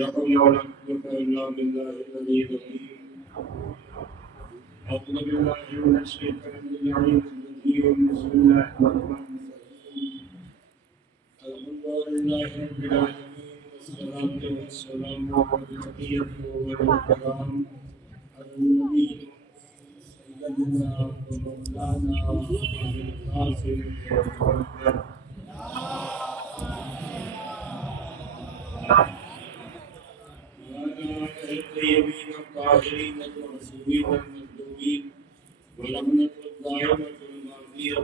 لا حول ولا قوة إلا بالله العلي العظيم. أعوذ بالله من الشيطان الرجيم. بسم الله الرحمن الرحيم. الحمد لله رب العالمين والصلاة والسلام على النبي والكرام على النبي سيدنا ومولانا أبي القاسم محمد الطيبين الطاهرين المعصومين المظلومين ولعنة الدائمة الماضية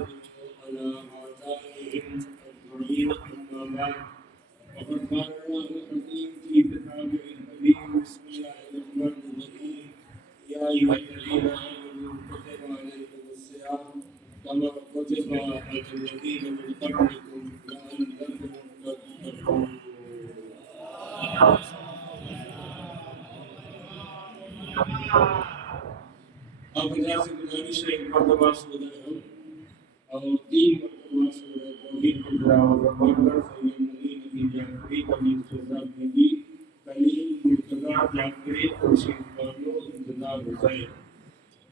على أعدائهم أجمعين. أما بعد فقد قال الله الحكيم في كتابه الكريم. بسم الله الرحمن الرحيم. يا أيها الذين آمنوا كتب عليكم الصيام كما كتب على الذين من قبلكم لعلكم تتقون. اب اللہ سے گزارش ہے ایک مرتبہ سورہ ہم اور 3 مرتبہ سورہ توحید کی تلاوت پڑھ کر سید نبی جعفری کبھی سزا بی بی کلیم مرتضی جعفری خورشید بانو انتظار حسین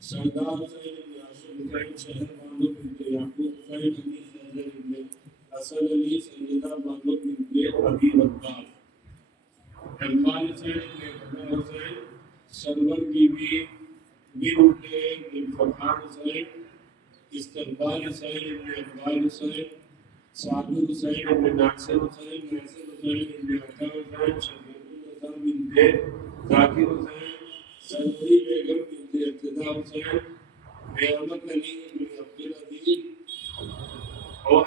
سردار حسین بن عاصم حسین شہر بانو بنت یعقوب حسین علی سیدر بن حسن علی سیدہ بانو بنت ابی رباح علمان حسین بن حسین سرور بی بی بنت فرحان حسین استقبال حسین بن اقبال حسین سعد حسین بن ناصر حسین ناصر حسین بن عطا حسین شفیع الحسن بنت ذاکر حسین سروری بیگم بنت ارتضا حسین نعمت علی بن عبدالعزیز اور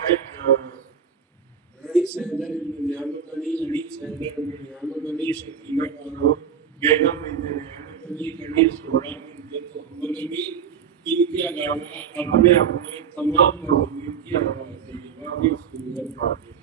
رئیس حیدر بن نعمت علی علی حیدر بن نعمت علی شکیبہ کارو بیگم بنت نعمت علی کنیز سورا محمد امین ان کے علاوہ اپنے تمام مضامین کی حوالے سے یہ واقعی سورت فاتحہ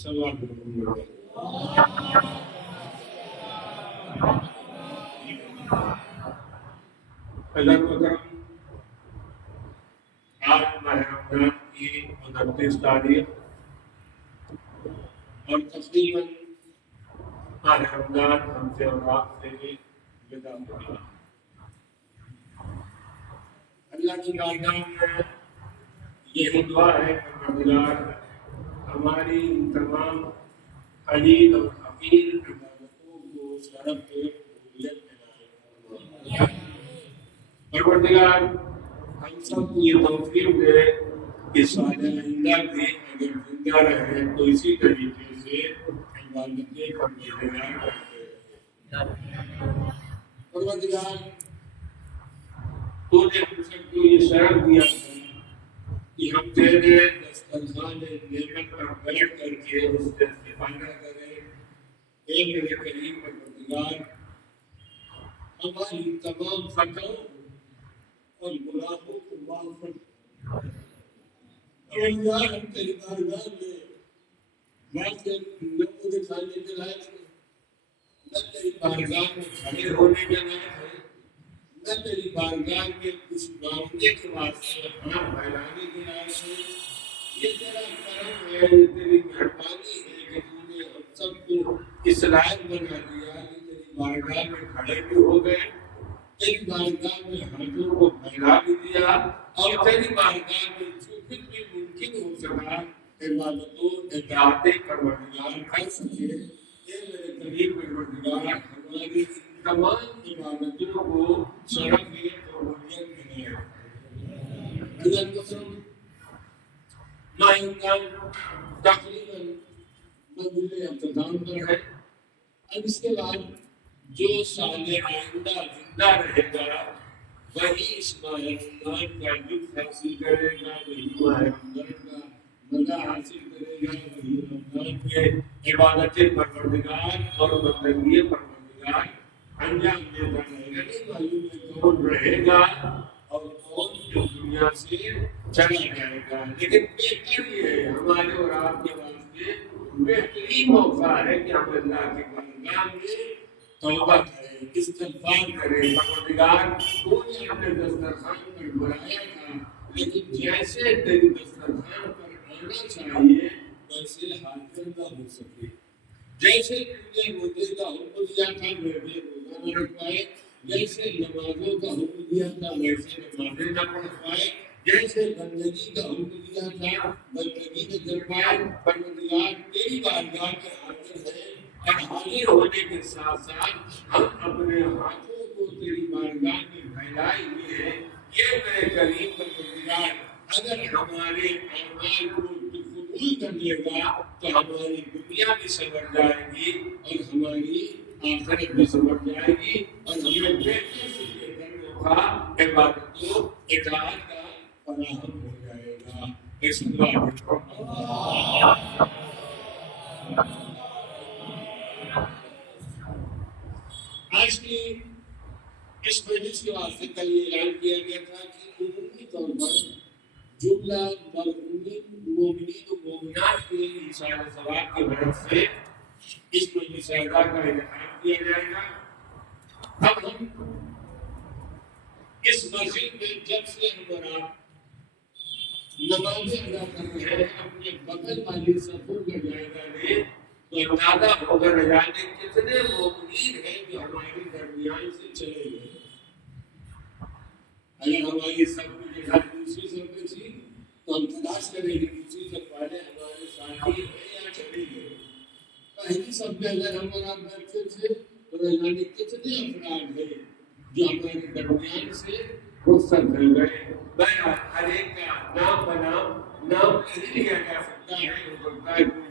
سوال اللہ کرم آج ماہ رمضان کی 29 تاریخ اور تقریباً ماہ رمضان ہم سے اور آپ سے ودا ہو گیا. اللہ کی بارگاہ میں یہ دعا ہے پروردگار ہماری تمام قلیل اور حقیر عبادتوں کو شرف قبولیت میں نائل. پروردگار ہم سب کو یہ توفیق دے کہ سال آئندہ بھی اگر زندہ رہے تو اسی طریقے سے عبادتیں پروردگار کرتے رہیں. پروردگار تو نے ہم سب کو یہ شرف دیا ہے کہ ہم تیرے دسترخوان نعمت پر بیٹھ کر کے اس سے استفادہ کریں. اے میرے کریم پروردگار ہماری تمام خطاؤں اور گناہوں کو معاف کر. پروردگار ہم تیری بارگاہ میں واقعی نمو دکھانے کے لائق ہیں، نہ تیری بارگاہ میں کھڑے ہونے کے لائق ہیں، نہ تیری بارگاہ میں کچھ مانگنے کے واسطے ہاتھ پھیلانے کے لائق ہیں. یہ تیرا کرم ہے، یہ تیری مہربانی ہے کہ تو نے ہم سب کو اس لائق بنا دیا کہ تیری بارگاہ میں کھڑے بھی ہو گئے، تیری بارگاہ میں ہاتھوں کو پھیلا بھی دیا، اور تیری بارگاہ میں جو کچھ بھی ممکن ہو سکا عبادتوں اطاعتیں پروردگار کر سکے، اے میرے قریب پروردگار ہماری تمام عبادتوں کو شرفیت اور حرمت میں ہے۔ ماہنگان تقریباً منزل اختتام پر ہے۔ اب اس کے بعد جو سال آئندہ زندہ رہے گا وہی اس ماہ رمضان کا لطف حاصل کرے گا، وہی ماہ رمضان کا مزہ حاصل کرے گا، وہی رمضان کے عبادت پروردگار اور بندگی پروردگار انجام دیتا رہے گا۔ نہیں معلوم ہے کون رہے گا اور کون اس دنیا سے چلا جائے گا، لیکن بہتر یہ ہے ہمارے اور آپ کے واسطے بہترین موقع ہے کہ ہم اللہ کے بارگاہ میں توبہ کریں، استغفار کریں۔ پروردگار تو نے ہمیں دسترخوان پر بلایا تھا، لیکن جیسے تیری دسترخوان پر آنا چاہیے ویسے حاضر نہ ہو سکے۔ جیسے تم نے روزے کا حکم دیا تھا ویسے روزہ نہ رکھ پائے، جیسے نمازوں کا حکم دیا تھا ویسے نمازیں نہ پڑھ پائے، جیسے بندگی کا حکم دیا تھا بندگی نہ کر پائے۔ پروردگار تیری بارگاہ میں حاضر ہے، اور حاضر ہونے کے ساتھ ساتھ ہم اپنے ہاتھوں کو تیری بارگاہ میں پھیلائے ہوئے ہیں۔ یہ میرے کریم پروردگار اگر ہمارے اعمال کو قبول کر لے گا تو ہماری دنیا بھی سنور جائے گی اور ہماری آخرت بھی سنور جائے گی، اور ہمیں بہتر سے بہتر موقع عبادت و اطاعت کا فراہم ہو جائے گا۔ اس آج کی اس مجلس کے واسطے کل یہ اعلان کیا گیا تھا کہ عمومی طور پر جملہ مومنین و مومنات کے انشاءاللہ ثواب کی مدد سے اس مجلس اعلیٰ کا انعقاد کیا جائے گا۔ اب ہم اس مسجد میں جب سے ہمارا نمازیں ادا کر رہے ہیں اپنے بغل والی صفوں کا جائزہ لیں تو اندازہ ہوگا نہ جانے کتنے مومنین ہیں جو ہمارے درمیان سے چلے گئے۔ اگر ہماری صف کی جگہ دوسری صف میں تھی تو ہم تلاش کریں کہ دوسری صف والے ہمارے ساتھی ہیں یا چلے گئے۔ پہلی صف میں اگر ہم اور آپ بیٹھتے تھے تو نہ جانے کتنے افراد ہیں جو ہمارے درمیان سے رخصت ہو گئے۔ بہرحال ہر ایک کا نام بنام نام نہیں لیا جا سکتا ہے، ہو سکتا ہے کوئی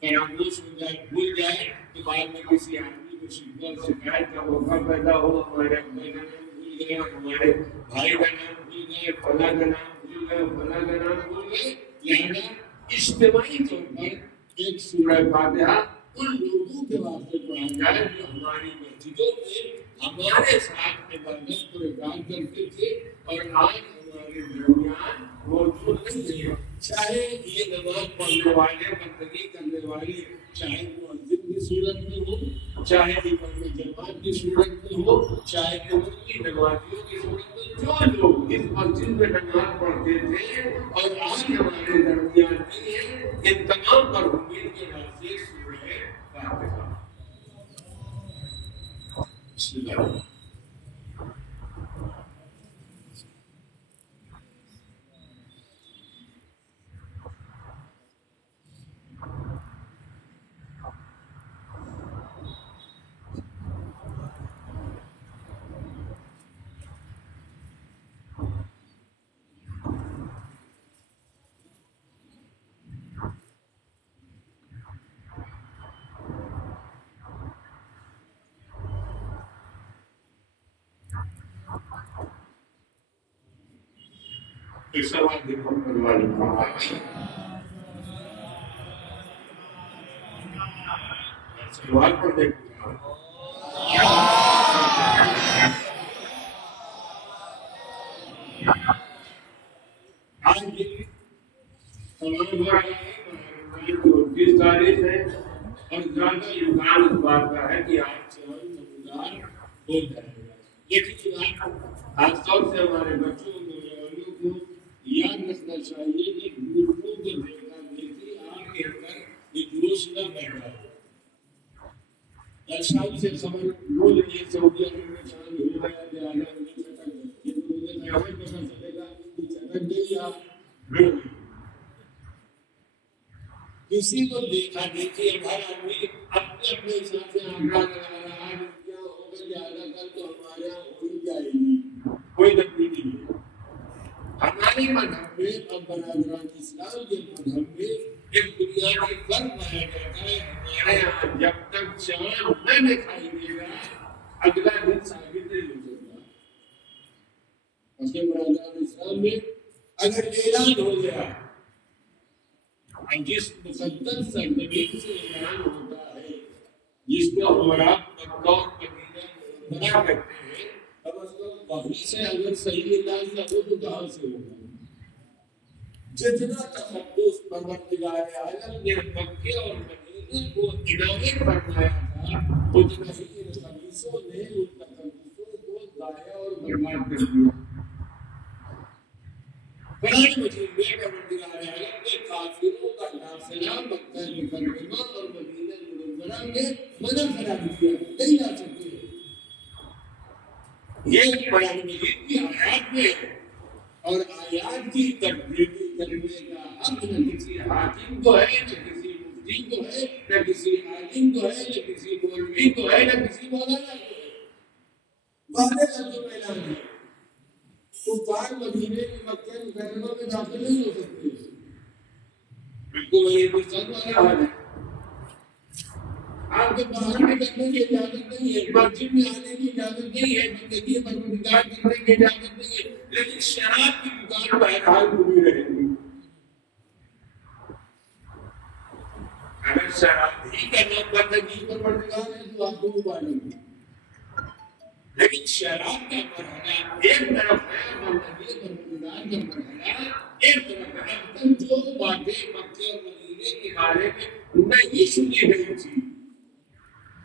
فراموش ہو جائے، بھول جائے تو بعد میں کسی آدمی کو شکوہ اور شکایت کا موقع پیدا ہو، ہمارے ابا کا نام بھول گئے، ہمارے بھائی کا نام بھول گئے، فلاں کا نام بھول گئے، فلاں کا نام بھول گئے۔ لہذا اجتماعی طور پر ایک سورہ فاتحہ ان لوگوں کے واسطے پڑھا جائے جو ہماری مسجدوں میں ہمارے ساتھ عبادت کو اقام کرتے تھے اور آج ہمارے درمیان موجود نہیں ہے۔ چاہے یہ نماز پڑھنے والے بندگی کرنے والے چاہے وہ مسجد کی صورت میں ہو، چاہے امام جماعت کی صورت میں ہو، چاہے عمومی نمازیوں کی صورت میں، جو لوگ اس مسجد میں نماز پڑھتے تھے اور آج ہمارے درمیان نہیں ہے، ان تمام پر امید کے واسطے سورہ فاتحہ۔ بسم اللہ۔ ایک سوال دیکھو پرواری سوال پر دیکھو آج بھی تمام جس تاریخ ہے اور زیادہ امکان اس بات کا ہے کہ آج سے نمودار ہو جائے گا۔ لیکن بات خاص طور سے ہمارے بچوں نوجوانوں کو یاد رکھنا چاہیے کہ بزرگوں کو دیکھا دیکھی آپ کے اندر یہ جوش نہ پیدا ہو۔ شام سے خبر وہ لیے سعودی عرب میں شام ہو گیا کہ آگے مجھے چٹک گئی، یہ تو مجھے قیامت پتہ چلے گا کہ چٹک گئی یا ہو گئی۔ کسی کو دیکھا دیکھی ہر آدمی اپنے اپنے حساب سے آنکڑا لگا رہا ہے، کیا ہوگا زیادہ کل تو ہمارے یہاں ہو ہی جائے گی، کوئی تبدیلی نہیں ہے۔ ہمارے مذہب میں اور برادران اسلام کے مذہب میں ایک بنیادی فرق پایا جاتا ہے، ہمارے یہاں جب تک چاند نہ دکھائی دے گا اگلا دن ثابت نہیں ہو سکتا۔ اصل برادران اسلام میں اگر اعلان ہو گیا، جس مقدس سرزمین سے اعلان ہوتا ہے، جس کو ہمارا مکہ اور مدینہ بنا کرتے ہیں، اب اس کو وہی سے اگر صحیح اعلان نہ ہو تو کہاں سے ہوگا؟ جتنا تقدس پروردگار عالم نے مکے اور مدینے کو عنایت فرمایا تھا، اتنا ہی ان خبیثوں نے ان تقدسوں کو ضائع اور برباد کر دیا۔ قرآن مجید میں پروردگار عالم نے کافروں کا داخلہ مکہ مکرمہ اور مدینہ منورہ میں منع قرار دیا، نہیں جا سکتے۔ یہ قرآن مجید کی آیات میں اور آیات کی ترجمہ کرنے کا حق نہ کسی حاکم کو ہے، نہ کسی مفتی کو ہے، نہ کسی عالم کو ہے، نہ کسی مولوی کو ہے، نہ کسی مولانا کو ہے۔ واضح لفظوں میں اعلان ہے، کفار مدینے میں مکہ مکرمہ میں داخل نہیں ہو سکتے، بالکل وہی ہندوستان والا حال ہے۔ آپ کو باہر نکلنے کی اجازت نہیں ہے، مسجد میں آنے کی اجازت نہیں ہے، بندگی پروردگار کرنے کی اجازت نہیں ہے، لیکن شراب کی دکان بہرحال کھلی رہے گی۔ اگر شراب ہی کا نام بندگی پروردگار ہے تو آپ کو مبارک ہے، لیکن شراب کا مرحلہ ایک طرف ہے، بندگی پروردگار کا مرحلہ ایک طرف ہے۔ اب تک جو باتیں مکے اور مدینے کے بارے میں نہیں سنی گئی تھی،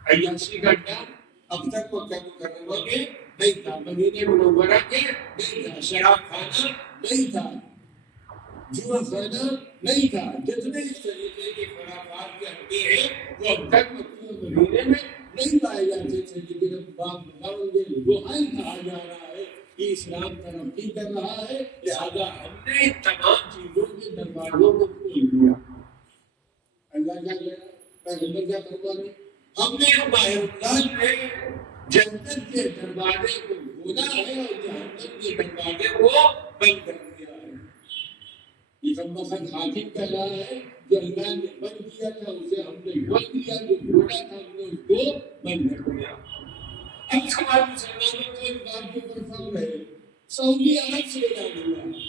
عیاشی کا اڈا اب تک مکہ مکرمہ میں نہیں تھا، مدینہ منورہ میں نہیں تھا، شراب خانہ نہیں تھا، جوا خانہ نہیں تھا، جتنے اس طریقے کے خرافات کے اڈے ہیں وہ اب تک مکہ اور مدینے میں نہیں پائے جاتے تھے، لیکن اب بہت کہا جا رہا ہے کہ اسلام ترقی کر رہا ہے، لہذا ہم نے تمام چیزوں کے دروازوں کو کھول دیا۔ اللہ کیا کہہ رہا ہے، پیغمبر کیا فرماتے ہیں، ہم نے ماہ رمضان میں جنت کے دروازے کو کھولا ہے اور جہنم کے دروازے کو بند کر دیا ہے۔ یہ سب وقت حاکم کا رہا ہے، جو اللہ نے بند کیا تھا اسے ہم نے کھول دیا، جو کھولا تھا ہم نے اس کو بند کر دیا۔ اب ہمارے مسلمانوں کو اس بات کے اوپر فخر ہے، سعودی عرب سے اعلان ہوا،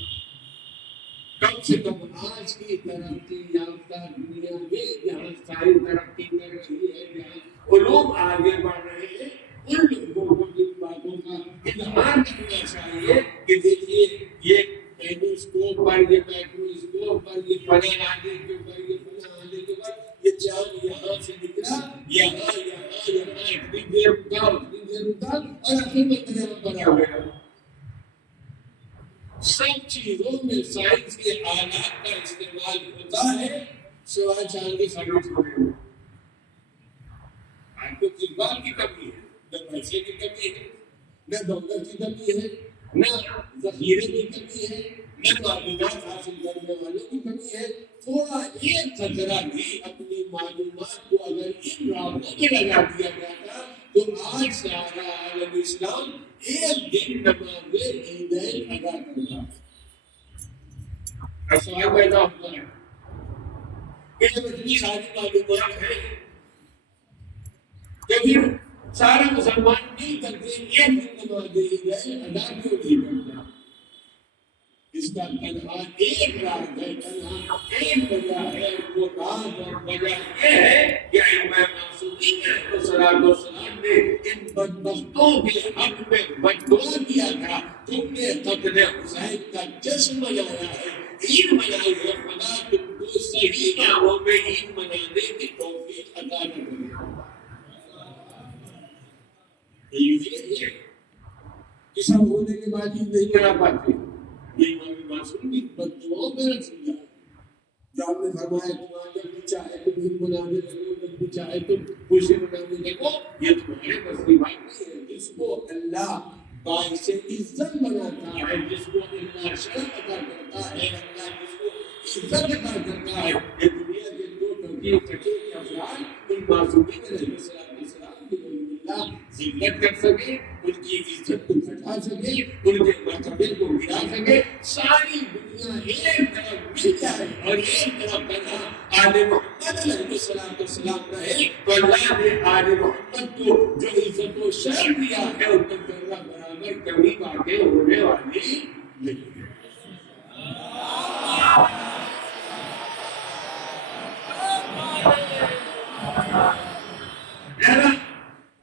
کم سے کم آج کی ترقی یافتہ دنیا میں جہاں ساری ترقی کر رہی ہے، جہاں علوم آگے بڑھ رہے ہیں، ان لوگوں کو ان باتوں کا اظہار کرنا چاہیے کہ دیکھیے یہ ٹیلیسکوپ پر، یہ مائکروسکوپ پر، یہ فلاں آنے کے اوپر، یہ فلاں آنے کے بعد یہ چاند یہاں سے نکلا، یہاں اتنی دیر رکا اور آخر میں دریا پر آ گیا۔ سب چیزوں میں سائنس کے آلات کا استعمال ہوتا ہے، سوائے چاند کے ثابت ہونے میں۔ آج کو کس بات کی کمی ہے؟ نہ پیسے کی کمی ہے، نہ دولت کی کمی ہے، نہ ذخیرے کی کمی ہے، نہ معلومات حاصل کرنے والوں کی کمی ہے۔ تھوڑا ایک خطرہ بھی اپنی معلومات کو اگر ان راہوں میں لگا دیا جاتا تو آج سارا عالم اسلام ایک دن نماز عیدین ادا کرتا۔ اب سوال پیدا ہوتا ہے کہ جب اتنی ساری معلومات ہے تو پھر سارا مسلمان نہیں کرتے، ایک دن نماز عیدین ادا کیوں نہیں کرتا؟ اس کا تنہا ایک راز ہے، تنہا ایک وجہ ہے، وہ راز اور وجہ یہ ہے کہ ائمہ معصومین علیہ الصلوۃ والسلام نے ان بدبختوں کے حق میں بددعا کیا تھا، تم نے قتل حسین کا جشن منایا ہے، عید منائی ہے، خدا تم کو صحیح معنوں میں عید منانے کی توفیق عطا کرے۔ یہ کہ سب ہونے کے بعد عید نہیں منا پاتے، یہ امام معصوم کی بددعاؤں میں رکھ دیا۔ جو آپ نے فرمایا تمہارا جب بھی چاہے تو دن بنانے لگو، جب بھی چاہے تو خوشی بنانے لگو، یہ تمہارے بس کی بات نہیں ہے۔ جس کو اللہ باعث عزت بناتا ہے، جس کو اللہ شرف عطا کرتا ہے، اللہ جس کو عزت عطا کرتا ہے، یہ دنیا کے دو ترقی کٹے کے افراد ان معصومین علیہ السلام کی اللہ ذلت کر سکے، ان کی عزت کو گھٹا سکے، ان کے مرتبے کو گرا سکے، ساری دنیا ایک طرف مل جائے اور ایک طرف بنا آل محمد علیہ السلام رہے، تو اللہ نے آل محمد کو جو عزت و شرف دیا ہے ان پر ذرہ برابر کمی واقع ہونے والی نہیں ہے۔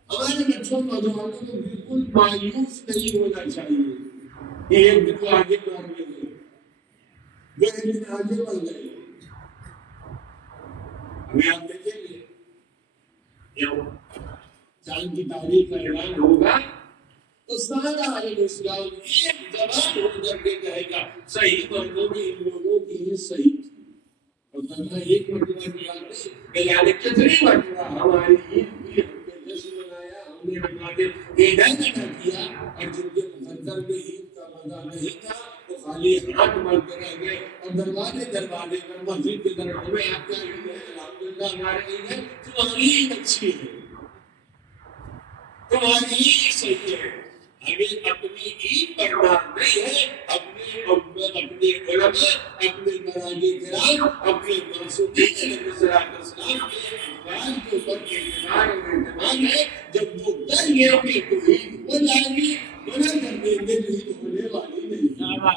ہمارے بچوں نوجوانوں کو بالکل مایوس نہیں ہونا چاہیے کہ ایک دن کو آگے بڑھ گئے، جو ایک دن آگے بڑھ گئے۔ ابھی آپ دیکھیں گے چاند کی تاریخ کا اعلان ہوگا تو سارا عالم اسلام ایک زبان ہو کر کے کہے گا صحیح مردوں میں ان لوگوں کی ہی صحیح تھی۔ اور ورنہ ایک مرتبہ کی بات نہیں کہ یعنی کتنی مرتبہ ہماری عید بھی ہم نے جشن منایا، ہم نے ہمارے عیدین ادا کیا، اور جن کے مقدر میں عید کا مزہ نہیں تھا وہ خالی ہاتھ مارتے رہ گئے اور دروازے پر مسجد کے دروازے میں آپ کا عید ہے الحمدللہ ہمارے عید ہے، تمہاری عید اچھی ہے، تمہاری عید صحیح ہے۔ ہمیں اپنی عید پر نام نہیں ہے، اپنے علماء، اپنے مراجع کرام، اپنے معصومین علیہ السلام کے اقبال کے اوپر اعتبار اور اعتماد ہے۔ جب وہ کر گئے کہ تو عید ہو جائے گی، منع کر دیں گے تو عید ہونے والی نہیں ہے۔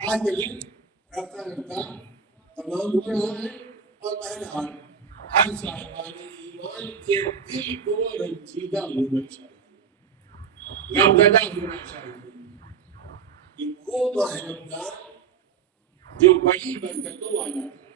آج دن رفتہ رفتہ تمام ہو رہا ہے، اور بہرحال ہر صاحبان ایمان کے دل کو رنجیدہ ہونا چاہیے، غمزدہ ہونا چاہیے کہ وہ ماہ رمضان جو بڑی برکتوں والا تھا،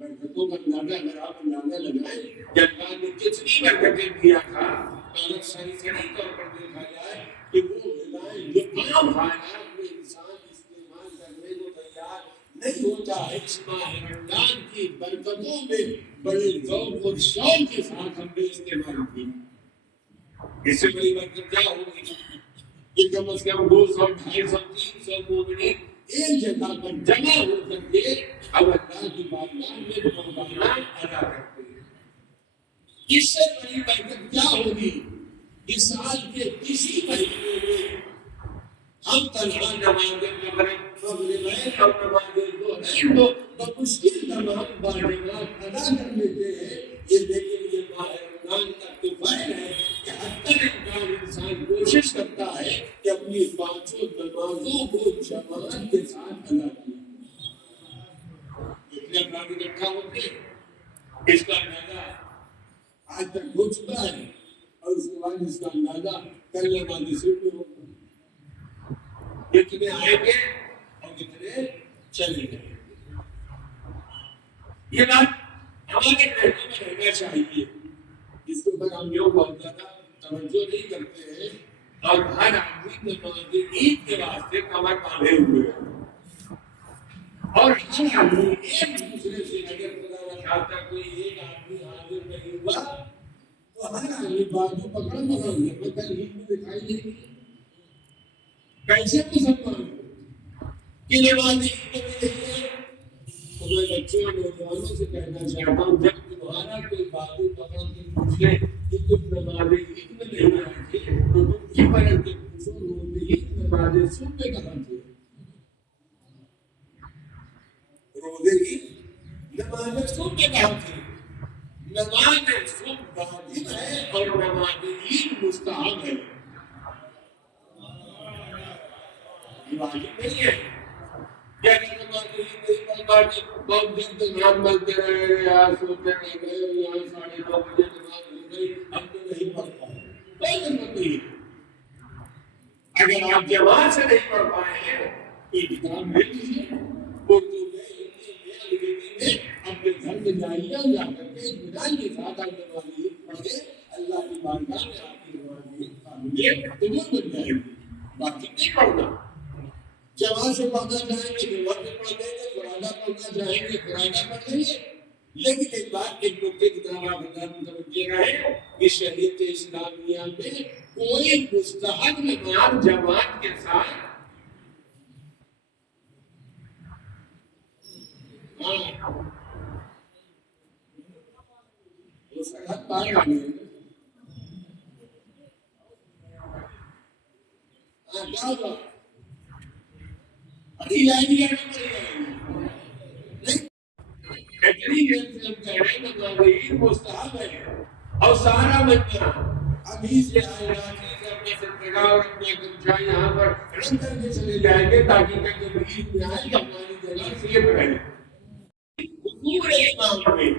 برکتوں کا اندازہ اگر آپ اندازہ لگائیں کہ اللہ نے کتنی برکتیں دیا تھا، اگر صحیح طور پر دیکھا جائے کہ وہ غذائیں جو عام حالات میں انسان استعمال کرنے کو تیار نہیں ہوتا ہے، اس ماہ رمضان کی برکتوں میں بڑے ذوق اور شوق کے ساتھ ہم نے استعمال کیا۔ اس سے بڑی برکت کیا ہوگی کہ کم از کم 200 250 300 مومنین ایک جگہ پر جمع ہو کر کے اب اللہ کی بارگاہ میں قربانیاں ادا کرتے ہیں۔ اس سے بڑی برکت کیا ہوگی کہ سال کے کسی مہینے میں ہم تنہا نمازیں مغربین اور نمازیں ظہرین کو بمشکل تمام واجبات ادا کر لیتے ہیں۔ یہ دیکھیں یہ ماہ رمضان کا طوفان ہے کہ حتی امکان انسان کوشش کرتا ہے کہ اپنی پانچوں نمازوں کو جماعت کے ساتھ ادا کرے۔ اتنے افراد اکٹھا ہوتے ہیں، اس کا اندازہ آج تک ہو چکا ہے، اور اس کے بعد اس کا اندازہ کل نمازی صرف میں ہوگا۔ کتنے آئے گے اور کتنے چلے گئے۔ یہ بات ہمارے ذہن میں رہنا چاہیے، جس کو پر ہم لوگ بہت زیادہ توجہ نہیں کرتے ہیں، اور ہر آدمی نماز عید کے واسطے کمر باندھے ہوئے ہیں، اور ہر آدمی ایک دوسرے سے اگر خدا نخواستہ کوئی ایک آدمی حاضر نہیں ہوا تو ہر آدمی بازو پکڑ میں کل عید میں دکھائی نہیں دی۔ کیسے مسلمان کہ نماز عید میں نہیں ہے؟ تو میں بچوں اور نوجوانوں سے کہنا چاہتا ہوں، جب تمہارا کوئی بازو پکڑ کے پوچھ لے کہ تم نماز عید میں نہیں آئے تھے تو تم کی پڑھ کے پوچھو روزے عید نماز صبح میں کہاں تھے؟ روزے عید نماز صبح میں کہاں تھے؟ نماز صبح واجب ہے اور نماز عید مستحب ہے، واجب نہیں ہے۔ یعنی نماز عید نہیں پڑھ بہت دن تک نام بلتے رہے، یار سوچتے رہ گئے، یہاں 9:30 بجے نماز ہو گئی، ہم تو نہیں پڑھ پائے، کوئی ضرورت نہیں ہے۔ اگر آپ جماعت سے نہیں پڑھ پائے ہیں تو کتاب لے لیجیے، اردو میں ہندی میں انگریزی میں کے گھر میں جائیے اور جا کر کے اطمینان کے ساتھ آپ نماز پڑھے، اللہ کی بارگاہ میں آپ کی نماز کی قابلیت ضرور بن جائے گی۔ باقی نہیں پڑھنا، جماعت سے پڑھنا چاہیں گے جماعت سے پڑھ لیں گے، فرادہ پڑھنا چاہیں گے فرادہ پڑھ لیں گے، لیکن ایک بات ایک نقطے کی طرف آپ متوجہ رہیں کہ شریعت اسلامیہ میں کوئی مستحب نماز جماعت کے ساتھ سرحد پار کر گئی کیا ہوگا ابھی جائے گی یا نہیں پڑے گی؟ مستحب ہے اور سارا بچہ ابھی سے آئے راضی سے اپنے سرکگاہ اور اپنے گمچہ یہاں پر رکھ کر کے چلے جائیں گے تاکہ جب عید میں آئے ہماری جگہ سیف رہے۔ حضور امام میں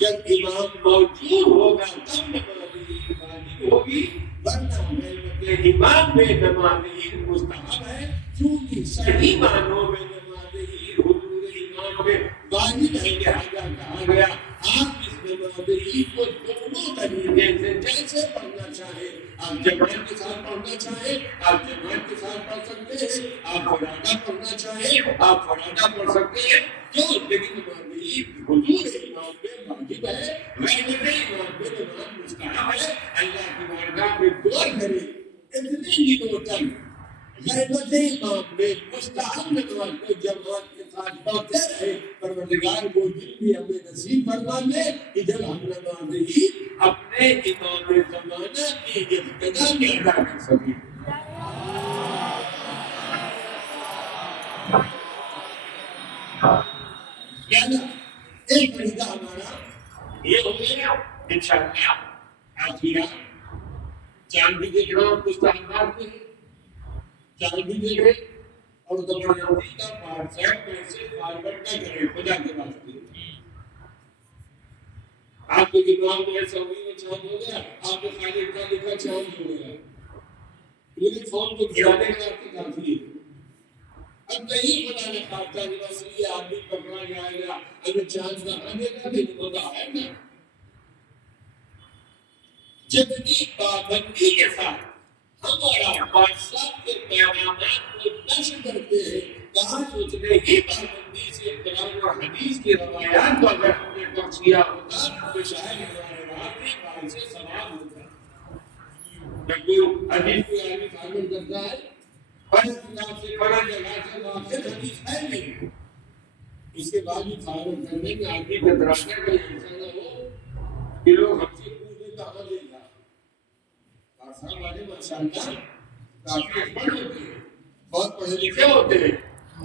جب امام موجود ہوگا تب نماز عید واجب ہوگی، ورنہ غیبت امام میں نماز عید مستحب ہے، کیونکہ صحیح معنوں میں نماز عید حضور امام میں واجب ہے، لہذا کہا گیا آپ اس نماز عید کو دونوں طریقے سے جیسے پڑھنا چاہیں، آپ جماعت کے ساتھ پڑھنا چاہیں آپ جماعت کے ساتھ پڑھ سکتے ہیں، آپ فرادہ پڑھنا چاہیں آپ فرادہ پڑھ سکتے ہیں، کیوں؟ لیکن نماز عید حضور امام میں واجب ہے، غیبت امام میں نماز مستحب ہے۔ اللہ کی بارگاہ میں دعا کرے اتنے دنوں تک غیبت امام میں مستحب نماز کو جماعت کے ساتھ پڑھتے رہے، پروردگار کو دل بھی ہمیں نصیب فرما دے کہ جب ہم نماز عید اپنے امام زمانہ کی ابتدا میں ادا کر سکیں۔ ایک طریقہ ہمارا یہ ہو گیا انشاءاللہ آخرہ چاند بھی دیکھ رہا ہوں مستحبات میں چاند بھی دیکھ رہے اور زبردستی کا واٹسایپ پیسے فارورڈ نہ کرے خدا کے واسطے۔ آپ کے دماغ میں سعودی میں چاند ہو گیا، آپ کے خالق کا لکھا چاند ہو گیا، لیکن فون کو گرانے کا آپ کی کافی ہے۔ اب نہیں خدا نے خواستہ کہ بس یہ آدمی پکڑا جائے گا اگر چاند کا آنے کا بھی خدا ہے نا۔ جتنی پابندی کے ساتھ ہمارا واٹس ایپ کے پیغامات کو نشر کرتے ہیں، کہاں اتنے ہی پابندی سے قرآن اور حدیث کی روایات کو اگر ہم نے پڑھ کیا ہوتا تو شاید ہمارے واقعی بات سے ثواب ہوتا۔ جب کوئی حدیث کو آدمی فارورڈ کرتا ہے بڑی کتاب سے بڑا جگہ سے واقع حدیث ہے نہیں، اس کے بعد بھی فارورڈ کرنے میں آدمی کا درخت کا ایسا نہ ہو کہ لوگ ہم سے پوچھنے کہاں دے گا۔ صاحب والے ماشاءاللہ کافی اکبر ہوتے ہیں، بہت پڑھے لکھے ہوتے ہیں،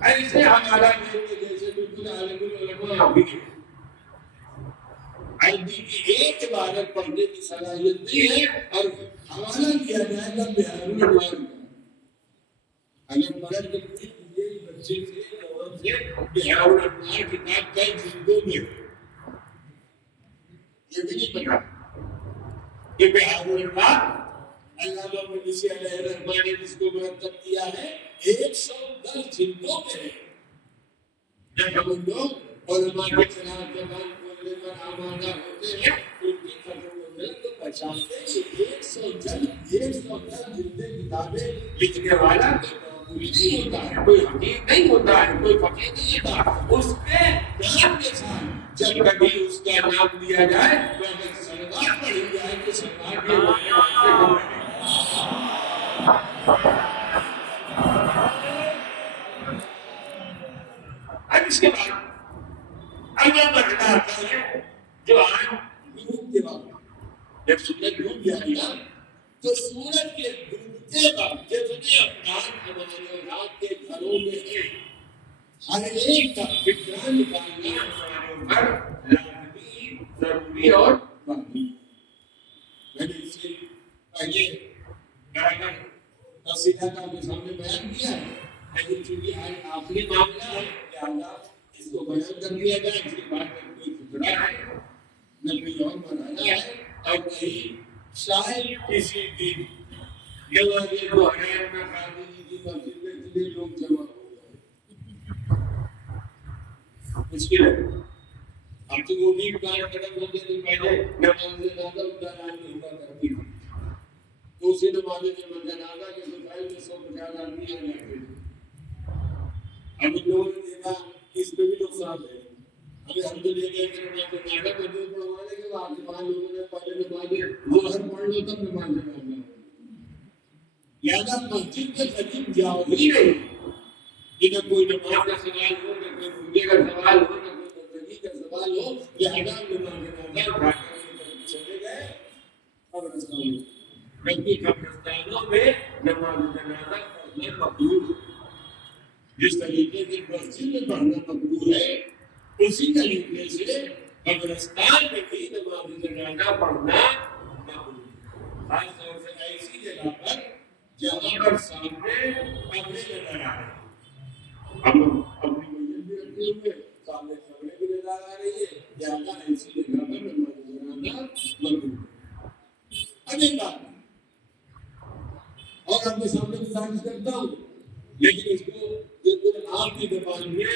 ایسے ہمارا جیسے بالکل عالم العلماء بھی ہے، عربی کی ایک عبارت پڑھنے کی صلاحیت نہیں ہے اور حوالہ دیا جائے گا بہار الانوار کا۔ اگر پڑھ کے پوچھے بچے سے جوان سے بہار الانوار کتاب کئی جلدوں میں یہ بھی نہیں پتا کہ بہار الانوار علامہ مجلسی علیہ الرحمٰن نے جس کو مرتب کیا ہے 110 جلدوں میں ہے۔ جب ہم لوگ علماء کے خلاف زبان بولنے پر آمادہ ہوتے ہیں ان کی قدر کو پہچانتے ہیں کہ 110 جلدیں کتابیں لکھنے والا کوئی معمولی نہیں ہوتا ہے، کوئی حقیق نہیں ہوتا ہے، کوئی فقیر نہیں ہوتا۔ اس کے نام کے ساتھ جب کبھی اس کا نام دیا جائے تو اگر سلوات پڑھی جائے تو سلوات کے ہونے واسطے ہم اب اس کے بعد اگر مرحلہ آتا ہے جو آج غروب کے وقت جب سورج ڈوب جائے گا تو سورج کے ڈوبتے وقت جتنے افراد ہمارے رات کے گھروں میں ہیں ہر ایک کا فکرہ نکالنا ہمارے اوپر لازمی ضروری اور واجب۔ میں نے اس سے پہلے برابر تفصیلات آپ کے سامنے بیان کیا ہے، لیکن چونکہ آج آخری معاملہ ہے لہٰذا اس کو بیان کر دیا جائے۔ اس کے بعد میں کوئی فکرہ ہے نہ کوئی اور مرحلہ ہے اور کہیں شاید کسی دن جوانی کو حیات میں خالی جی کی مسجد میں اتنے لوگ جمع ہو گئے، مشکل ہے اب تو وہ بھی کار ختم ہونے سے پہلے نماز جنازہ اتران نہیں ہوا کرتی تھی، تو اسی نماز جنازہ کے دوپہر میں 150 آدمی آ جاتے تھے۔ اب ان لوگوں نے دیکھا اس میں بھی نقصان ہے، ابھی ہم تو لے گئے کہ نماز جنازہ مسجد پڑھوانے کے بعد وہاں لوگوں نے پہلے نماز ظہر پڑھ لو تب نماز جنازہ، لہٰذا مسجد کے قریب جاؤ ہی نہیں، کہ کوئی نماز کا سوال ہو، نہ کوئی روزے کا سوال ہو، نہ کوئی زندگی کا سوال ہو، لہٰذا نماز جنازہ اٹھا کر چلے گئے قبرستانوں، جبکہ قبرستانوں میں نماز جنازہ پڑھنا مقبول ہے۔ جس طریقے سے مسجد میں پڑھنا مقبول ہے، اسی طریقے سے قبرستان میں بھی نماز جنازہ پڑھنا مقبول ہے، خاص طور سے ایسی جگہ پر جہاں پر سامنے قبریں نظر آ رہی ہیں۔ ہم اپنی مسجد بھی رکھے ہوئے، سامنے قبریں بھی نظر آ رہی ہے، لہٰذا ایسی جگہ پر نماز جنازہ مقبول ہے۔ اب ایک بات اور آپ کے سامنے گزارش کرتا ہوں، لیکن اس کو بالکل آپ کی زبان میں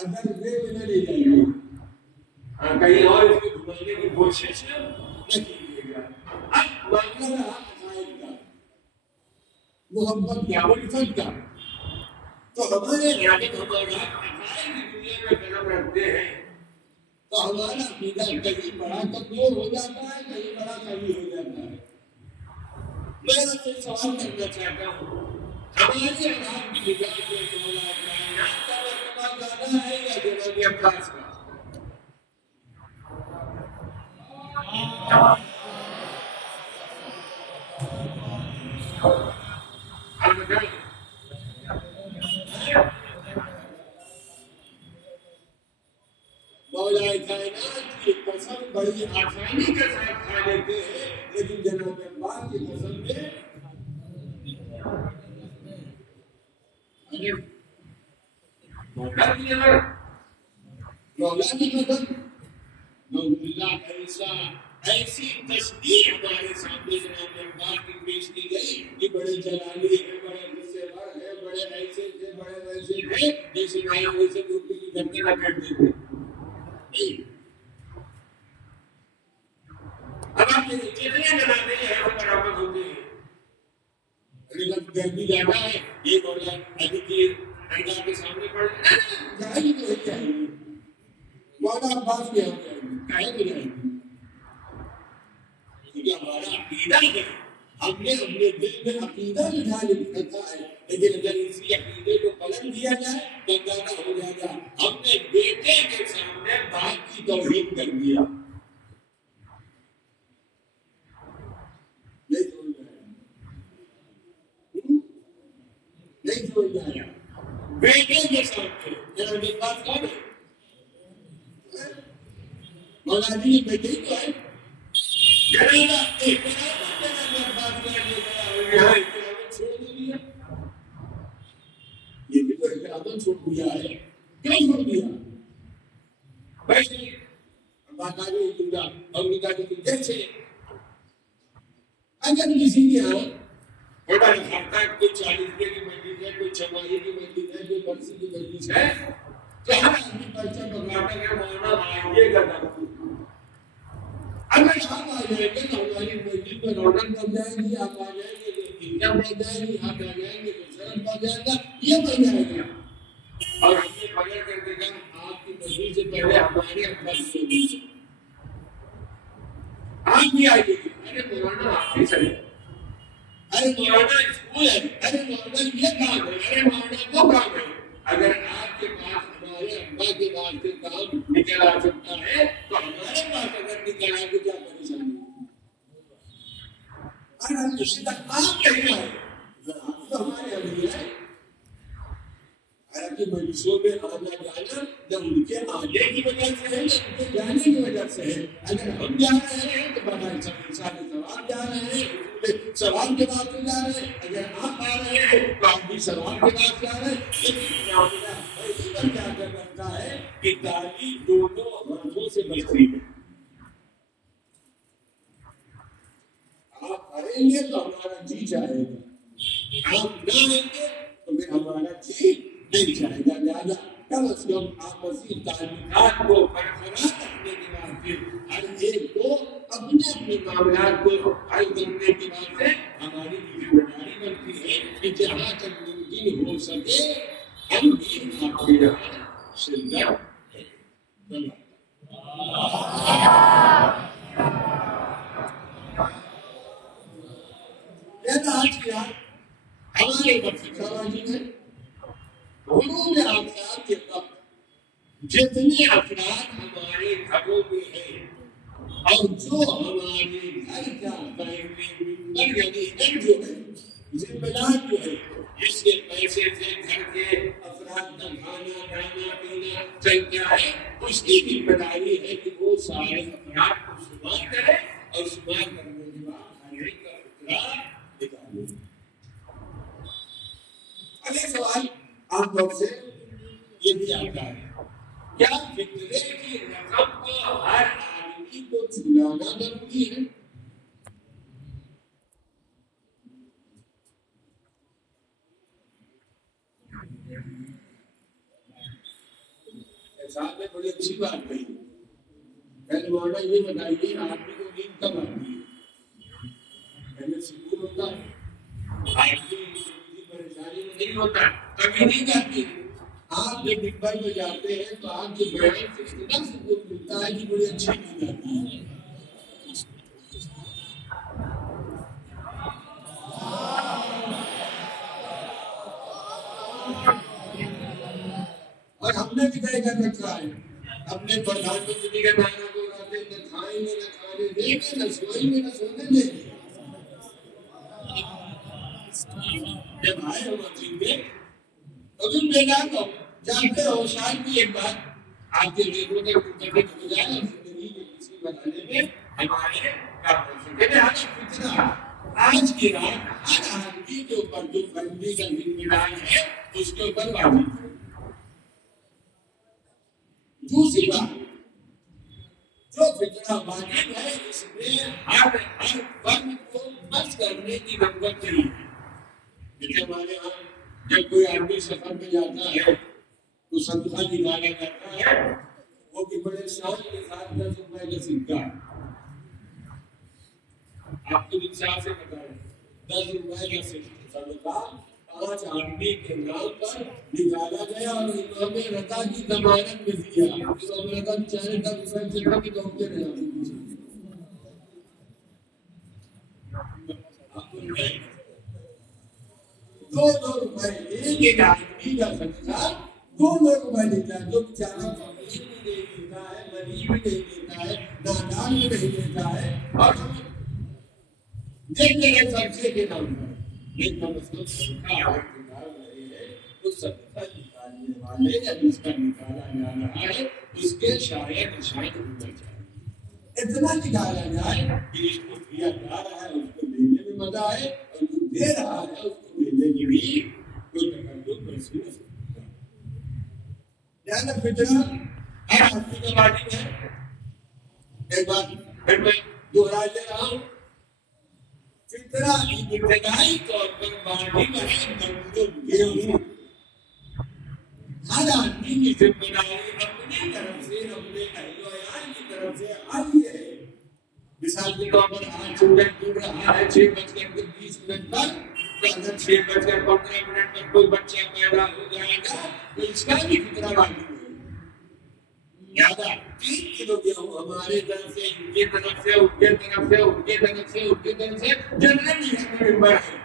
اندر نہ لے جائیے، کہیں اور اس کو گھمانے کی کوشش نہ کیجیے گا۔ اب معاملہ رہا عقائد کا، محبت کا، الفت کا، تو ہمارے غالب ہمارا عقائد کی دنیا میں قدم رکھتے ہیں تو ہمارا عقیدہ کہیں بڑا کمزور ہو جاتا ہے، کہیں بڑا قوی ہو جاتا ہے۔ میں آپ سے سوال کرنا چاہتا ہوں، ہمارے عوام کی نگاہ میں مولا کائنات کا مرتبہ زیادہ ہے یا جناب عباس کا؟ مولا کائنات کی قسم بڑی آسانی کے ساتھ کھا لیتے ہیں، لیکن جناب عباس کی قسم میں مولا کی قسم ایسی تصدیق ہمارے سامنے جناب عباس کی پیش کی گئی کہ بڑے جلالی ہیں، بڑے غصے ور ہیں، بڑے ایسے تھے، بڑے ویسے تھے، جیسے بھائی ویسے ڈوبی کی گھٹنے نہ کر دیتے۔ اب آپ کتنے جنازے ہیں وہ برآمد ہوتے ہیں، لیکن گرمی زیادہ ہے، ایک اولاد ابھی کی درگاہ کے سامنے پڑھ جائے گی تو جائے گی، مولا عباس کے ہم جائیں گے، کہیں تو جائیں گے، کیونکہ ہمارا عقیدہ ہے، ہم نے اپنے دل میں عقیدہ بٹھا رکھا ہے، لیکن اگر اسی عقیدے کو قلم دیا جائے تو کیا ہو جائے گا؟ ہم نے بیٹے کے سامنے باپ کی توہین کر دیا۔ نہیں سمجھ آیا، بیٹے کے سامنے جناب عباس کون ہے؟ مولا جی یہ بیٹے ہی تو ہے، جناب عباس کا یہ گیا احترام چھوڑ دیا، یہ بھی تو احترام چھوڑ دیا ہے، کیوں چھوڑ دیا؟ ویسے بات آ گئی دنیا امریکہ کی جیسے اگر کسی کے ہاں بڑا ہفتہ کوئی 40 کی مسجد ہے، کوئی 56 کی مسجد ہے، کوئی 80 کی مسجد ہے، تو ہر آدمی پرچہ پکڑاتا ہے مولانا آئیے گا ڈاکٹر۔ اگر آپ آ جائیں گے تو ہماری مسجد میں رونق بڑھ جائے گی، آپ آ جائیں گے تو عزت بڑھ جائے گی، آپ آ جائیں گے تو شرم بڑھ جائے گا، یہ بڑھ جائے گا۔ اور ہم نے بغیر کر کے کہا آپ کی مسجد سے پہلے ہمارے افراد کی مسجد سے آپ بھی آئیے گی، ارے مولانا آپ بھی چلے، ارے مولانا اسکول ہے، ارے مولانا یہ کام ہے، ارے مولانا وہ کام ہے۔ اگر آپ کے پاس ہمارے ابا کے بعد سے کام نکل آ سکتا ہے تو ہمارے پاس اگر نکل آئے تو کیا پریشانی ہے؟ اور ہم اسی تک آپ کہیں آئے، آپ تو ہمارے ابھی ہے، حالانکہ مجلسوں میں آنا جانا نہ ان کے آنے کی وجہ سے ہے، نہ ان کے جانے کی وجہ سے ہے۔ اگر ہم جا رہے ہیں تو بڑا سارے ثواب جا رہے ہیں، ثواب کے بعد سے جا رہے ہیں، اگر آپ آ رہے ہیں تو آپ بھی ثواب کے بعد جا رہے ہیں۔ لیکن معاملہ ایسی پر جا کر رکھتا ہے کہ تعلیم دونوں حرفوں سے بچتی ہے۔ آپ آئیں گے تو ہمارا جی چاہے گا، آپ نہ آئیں گے تو پھر ہمارا جی نہیں چاہے گا۔ لہٰذا کم از کم آپسی تعلقات کو برقرار رکھنے کے واسطے ہر ایک کو اپنے اپنے معاملات کو حل کرنے کے واسطے ہماری ذمہ داری بنتی ہے کہ جہاں تک ممکن ہو سکے ہم بھی آپ کے یہاں شرکت کریں۔ آج کی رات ہمارے وقت سماجی ہے غروب آفتاب کے وقت جتنے افراد ہمارے گھروں میں ہیں اور جو ہمارے گھر کا ممبر یعنی ہیڈ جو ہے ذمہ دار جو ہے جس کے پیسے سے گھر کے افراد کا کھانا کھانا پینا چلتا ہے اس کی ذمہ داری ہے کہ وہ سارے افراد کو شمار کرے اور شمار کرنے کے بعد ہر ایک کا اقرار نکالے۔ اگلا سوال آپ لوگ سے یہ بھی آتا ہے، کیا فطرے کی رقم کو ہر آدمی کو چھلانا ضروری ہے؟ صاحب نے بڑی اچھی بات کہی، پہلے مولانا یہ بتائیے آدمی کو نیند کب آتی ہے؟ پہلے سکون ہوتا ہے، آدمی پریشانی میں نہیں ہوتا، کبھی نہیں جاتی۔ آپ جب ممبر میں جاتے ہیں تو آپ کے بیان سے اتنا سکون ملتا ہے کہ بڑی اچھی نیند آتی ہے۔ اور ہم نے بھی طے کر رکھا ہے اپنے پردھان منتری کے نعرہ کو لاتے نہ کھائیں گے نہ کھانے دیں گے نہ سوئیں گے نہ سونے دیں گے۔ جب آئے ہو مسجد میں تو تم بیدار ہو، جانتے ہو شاید بھی ایک بات آپ کے دیکھوں نے منتقل ہو جائے اور زندگی کے کسی بنانے میں ہمارے کام ہو سکے۔ لہٰذا فطرہ آج کی رات ہر آدمی کے اوپر جو فیملی کا ذمہ دار ہے اس کے اوپر واجب ہے۔ دوسری بات جو فطرہ واجب ہے اس میں ہر فرد کو خرچ کرنے کی ضرورت نہیں ہے۔ جیسے ہمارے یہاں جب کوئی آدمی سفر میں جاتا ہے تو صدقہ نکالا جاتا ہے، وہ بھی بڑے شان کے ساتھ 10 روپے کا سکہ، آپ کو انصاف سے بتائیں 10 روپے کا صدقہ 5 آدمی کے نام پر نکالا گیا اور امام رضا کی ضمانت میں دیا۔ امام رضا بیچارے 10 روپے سے کم ہی دوڑتے رہے۔ دو روپے ایک آدمی کا صدقہ 2 روپے دیتا ہے، جو بیچارہ فقیر بھی نہیں دیتا ہے، غریب بھی نہیں دیتا ہے، نادان بھی نہیں دیتا ہے، اور دیکھ رہے صدقے کے نام پر لیکن ہم اس کو صدقہ اگر نکال رہے ہیں تو صدقہ نکالنے والے یا جس کا نکالا جا رہا ہے اس کے شاید نشان ہونا چاہیے، اتنا نکالا جائے کہ اس کو دیا جا رہا ہے اس کو دینے میں مزہ آئے اور جو دے رہا ہے اس کو دینے کی بھی کوئی تکلف محسوس نہیں ہوتا۔ لہٰذا فطرہ ہر آدمی کا واجب ہے۔ ایک بات پھر میں دوہرا دے رہا ہوں، فطرہ ابتدائی طور پر واجب ہے مندوب گیہوں۔ ہر آدمی کی ذمہ داری اپنی طرف سے اپنے اہل و عیال کی طرف سے آئی ہے۔ مثال کے طور پر آج سورج ڈوب رہا ہے 6:20 پر، تو اگر 6:15 پر کوئی بچہ پیدا ہو جائے گا تو اس کا بھی فطرہ واجب ہے۔ لہٰذا 3 کلو گیہوں ہمارے طرف سے ان کی طرف سے ان کی طرف سے ان کی طرف سے ان کی طرف سے جنرل ممبر ہے،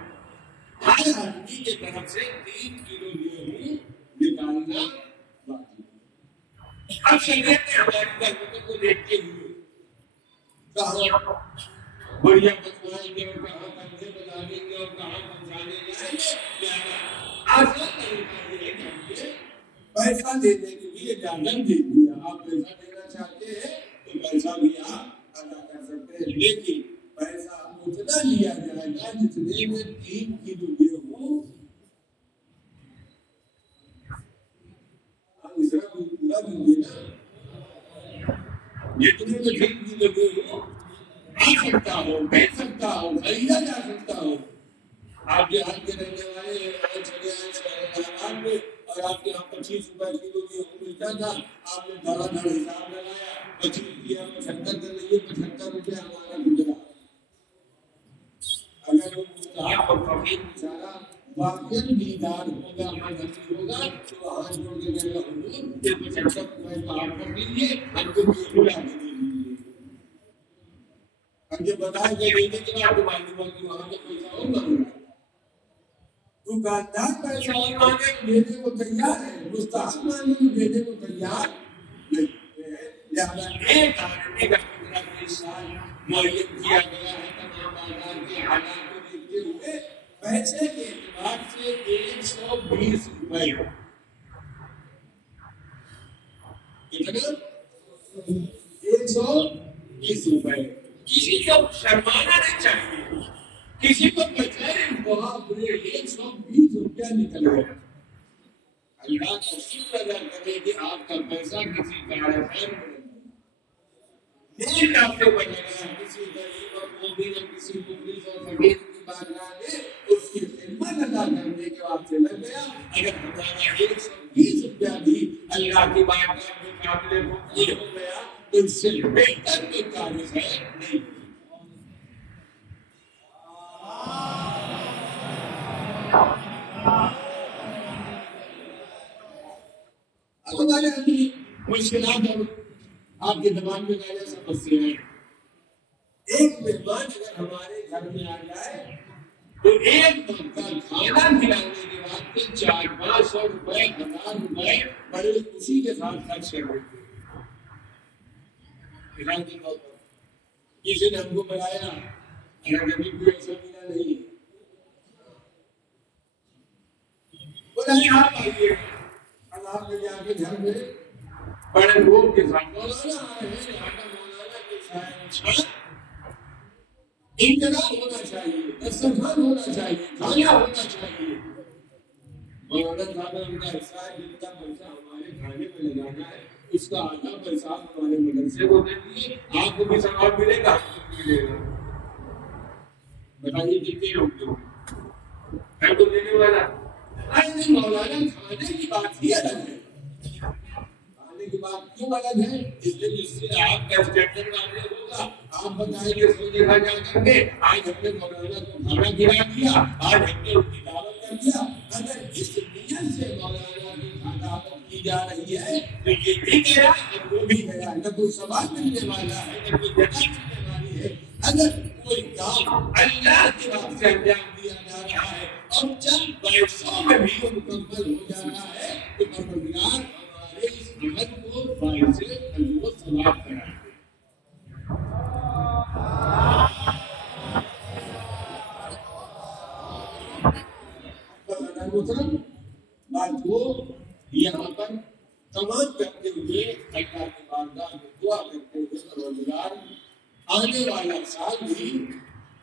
ہر آدمی کی طرف سے 3 کلو گیہوں نکالنا واجب ہے۔ اب شریعت نے ہماری ضرورتوں کو دیکھتے ہوئے کہاں بڑھیا بنوائیں گے اور کہاں کنجے بنائیں گے اور کہاں پہنچانے جائیں گے، آسان طریقہ یہ ہے کہ پیسہ دینے کے لیے اجازت دے دیا۔ آپ پیسہ دینا چاہتے ہیں تو پیسہ بھی آپ ادا کر سکتے ہیں، لیکن پیسہ اتنا لیا جائے گا جتنے میں 3 کلو گیہوں جتنے میں 3 کلو گیہوں آ سکتا ہو، بیچ سکتا ہو، خریدا جا سکتا ہو۔ آپ کے حال کے رہنے والے چلے آئے رمضان میں اور آپ کے یہاں 25 روپے کلو گیہوں ملتا تھا، آپ نے دھڑا دھڑ حساب لگایا، 25 دیا 75 کر لیجیے، 75 روپے ہمارا گزرا۔ اگر وہ مستحق اور فقیر بیچارہ واقعی بیدار ہوگا، مذہبی ہوگا، تو ہاتھ جوڑ کے کہے گا حضور یہ 75 روپے تو آپ کر دیجیے، ہم کو گیہوں لا کے دے دیجیے۔ ہم یہ بتائیں کہ دینے کے بعد تمہاری باقی وہاں کا پیسہ اور مانگا، دکاندار پیسہ اور مانگے دینے کو تیار ہے، مستحق مانگے دینے کو تیار نہیں ہے۔ لہذا ایک آدمی کا پورا سال معین کیا گیا ہے تمام بازار کے حالات کو دیکھتے ہوئے، پیسے کے اعتبار سے 120 روپے۔ کتنا؟ 120 روپے۔ کسی کو شرمانا نہیں چاہیے، کسی کو بچائے باپ رے 120 روپیہ نکل گیا۔ اللہ کا شکر ادا کرے کہ آپ کا پیسہ کسی کار خیر میں نیک آپ سے بنے گا، کسی غریب اور مومن اور کسی مفلس اور فقیر کی بارگاہ میں اس کی خدمت ادا کرنے کے واسطے لگ گیا۔ اگر ہمارا 120 روپیہ بھی اللہ کی بارگاہ میں قابل قبول ہو گیا تو اس سے بہتر کوئی کاغذ ہے نہیں۔ اب ہمارے ابھی مشکلات اور آپ کے زبان میں کہا سمسیا ہے۔ ایک مہمان اگر ہمارے گھر میں آ جائے تو ایک وقت کا کھانا کھلانے کے بعد 400-500 روپے 1000 روپے بڑے خوشی کے ساتھ خرچ کر دیتے ہیں۔ مثال کے طور پر کسی نے ہم کو بلایا، اگر کبھی کوئی ایسا ملا نہیں، بولا آپ آئیے، اب آپ نے جا کے گھر میں بڑے لوگ کے ساتھ مولانا آئے ہیں، یہاں کا مولانا کے ساتھ انتظام ہونا چاہیے، دسترخوان ہونا چاہیے، کھانا ہونا چاہیے۔ مولانا صاحب ان کا حصہ ہے، جن کا پیسہ ہمارے کھانے میں لگانا ہے اس کا آدھا پیسہ ہمارے مدرسے کو دے دیے، آپ کو بھی ثواب ملے گا، آپ کو بھی ملے گا۔ بتائیے کتنے لوگ جو ہے تو دینے والا مولانا کھانے کی بات ہی الگ ہے۔ کھانے کی بات کیوں الگ ہے؟ اس لیے جس سے آپ کا اسٹینڈرڈ واضح ہوگا، آپ بتائیں گے سو جگہ جا کر کے آج ہم نے مولانا کو کھانا کھلا دیا، آج ہم نے ان کی دعوت کر دیا۔ اگر اس نیت سے مولانا کی دعوت کی جا رہی ہے تو یہ بھی گیا اور وہ بھی گیا، نہ کوئی ثواب ملنے والا ہے نہ کوئی جگہ ملنے والی ہے۔ اگر کوئی کام اللہ کی بات سے انجام دیا جا رہا ہے اور چند پیسوں میں بھی وہ مکمل ہو جا رہا ہے تو پروردگار ہمارے اس عمل کو فائز سے اجر و ثواب کرائے۔ محترم بات کو یہاں پر تمام کرتے ہوئے اللہ کی بارگاہ میں دعا کرتے ہوئے پروردگار آنے والا سال بھی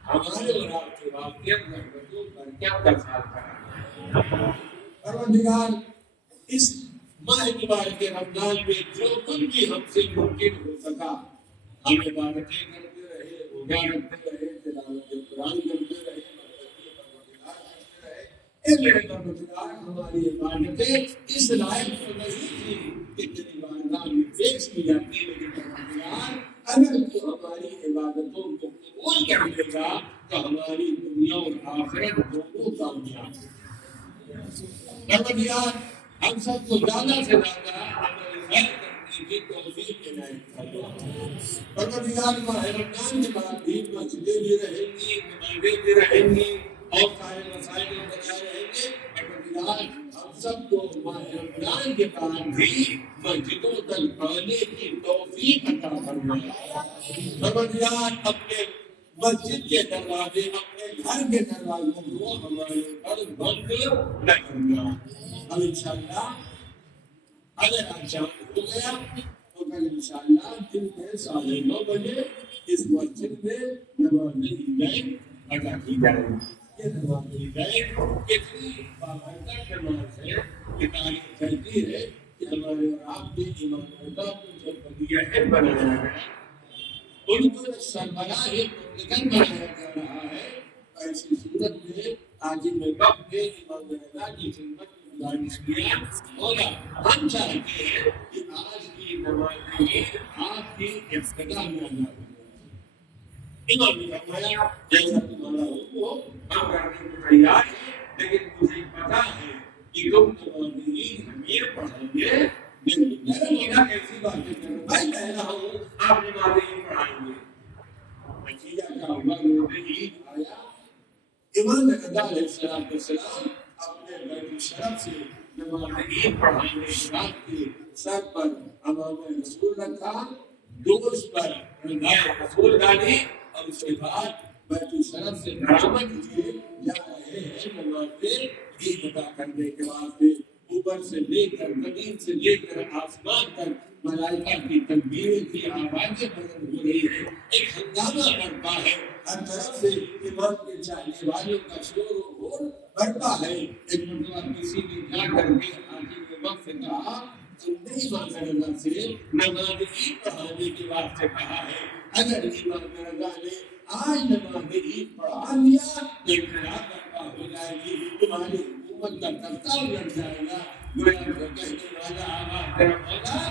ہمارے اور آپ کے واقعات برکتوں برکت کا سال کرائے۔ پروردگار اس ماہ مبارک رمضان میں جو کچھ بھی ہم سے ممکن ہو سکا ہم عبادتیں کرتے رہے، روزہ رکھتے رہے، تلاوت قرآن کرتے رہے، میرے پروردگار ہماری عبادتیں اس لائق تو نہیں تھی کہ تیری بارگاہ میں پیش کی جاتی، لیکن پروردگار اگر تو ہماری عبادتوں کو قبول کر لے گا تو ہماری دنیا اور آخرت دونوں کامیاب ہیں۔ پروردگار ہم سب کو زیادہ سے زیادہ عمل خیر کرنے کی توفیق عنایت فرما۔ پروردگار ماہ رمضان کے بعد بھی مسجدیں بھی رہیں گی، نمازیں بھی رہیں گی اور سارے مسائل بچا رہیں گے۔ پروردگار ہم سب کو ماہ رمضان کے بعد بھی مسجدوں تک آنے کی توفیق عطا فرما۔ پروردگار اپنے مسجد کے دروازے، اپنے گھر کے دروازوں کو ہمارے پر بند نہ کرنا۔ اب انشاءاللہ اگر آج شام ہو گیا تو کل انشاءاللہ دن میں 9:30 بجے اس مسجد میں نماز عیدین ادا کی جائے گی۔ یہ نماز عیدین اتنی بابرکت نماز ہے کہ تاریخ کہتی ہے کہ ہمارے اور آپ کے امام خدا کو جب ولی بنایا گیا، ان کو سربراہ مملکت بنایا جا رہا ہے، ایسی صورت میں حاجی وقت نے امام خدا کی خدمت گزارش کیا مولا ہم چاہتے ہیں کہ آج کی نماز عید آپ کی افتتاح میں ادا ہو امام نے فرمایا جیسا تمہارا حکم ہو ہم کرنے کو تیار ہیں لیکن مجھے پتا ہے کہ تم نماز عید امیر پڑھیں گے میرا مولا کیسی باتیں کر میں کہہ رہا ہوں آپ نماز عید پڑھائیں گے نتیجہ کیا ہوا روز عید آیا امام رضا علیہ السلام اپنے بیت الشرف سے نماز عید پڑھانے کے بعد کے سر پر امام رسول رکھا دوست پر ردائے رسول ڈالی اور اس کے بعد بیت الشرف سے برآمد کیے جا رہے ہیں نماز عید ادا کرنے کے واسطے اوپر سے لے کر زمین سے لے کر آسمان تک ملائکہ کی تکبیریں کی آوازیں بلند ہو رہی ہیں ایک ہنگامہ برپا ہے ہر طرف سے امام کے چاہنے والوں کا شور و غور برپا ہے ایک مرتبہ کسی نے جا کر کے حاکم وقت سے کہا تم نے امام رضا سے نماز عید پڑھانے کے واسطے کہا ہے اگر امام رضا نے آج نماز عید پڑھا لیا تو انقلاب برپا ہو جائے گی تمہاری حکومت کا تختہ الٹ جائے گا گویا کہنے والا آواز تیرا مولا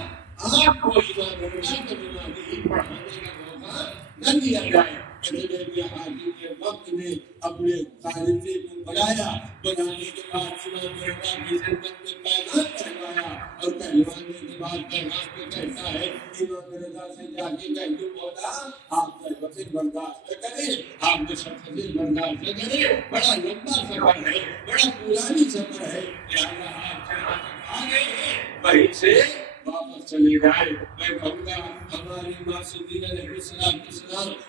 آپ کو امام رضا کو نماز عید پڑھانے کا موقع نہ دیا جائے حاکم کے وقت نے اپنے خارجے کو بلایا بلانے کے بعد امام رضا کی خدمت میں پیغام پہنوایا اور پہنوانے کے بعد پیغام کو کہتا ہے امام رضا سے جا کے کہہ دو مولا آپ کا وقت برداشت نہ کریں آپ نے سب برداشت نہ کریں بڑا لمبا سفر ہے بڑا پرانی سفر ہے لہٰذا آپ جہاں تک آ گئے ہیں وہیں سے واپس چلے جائے میں کہوں گا ہماری معصومین علیہ السلام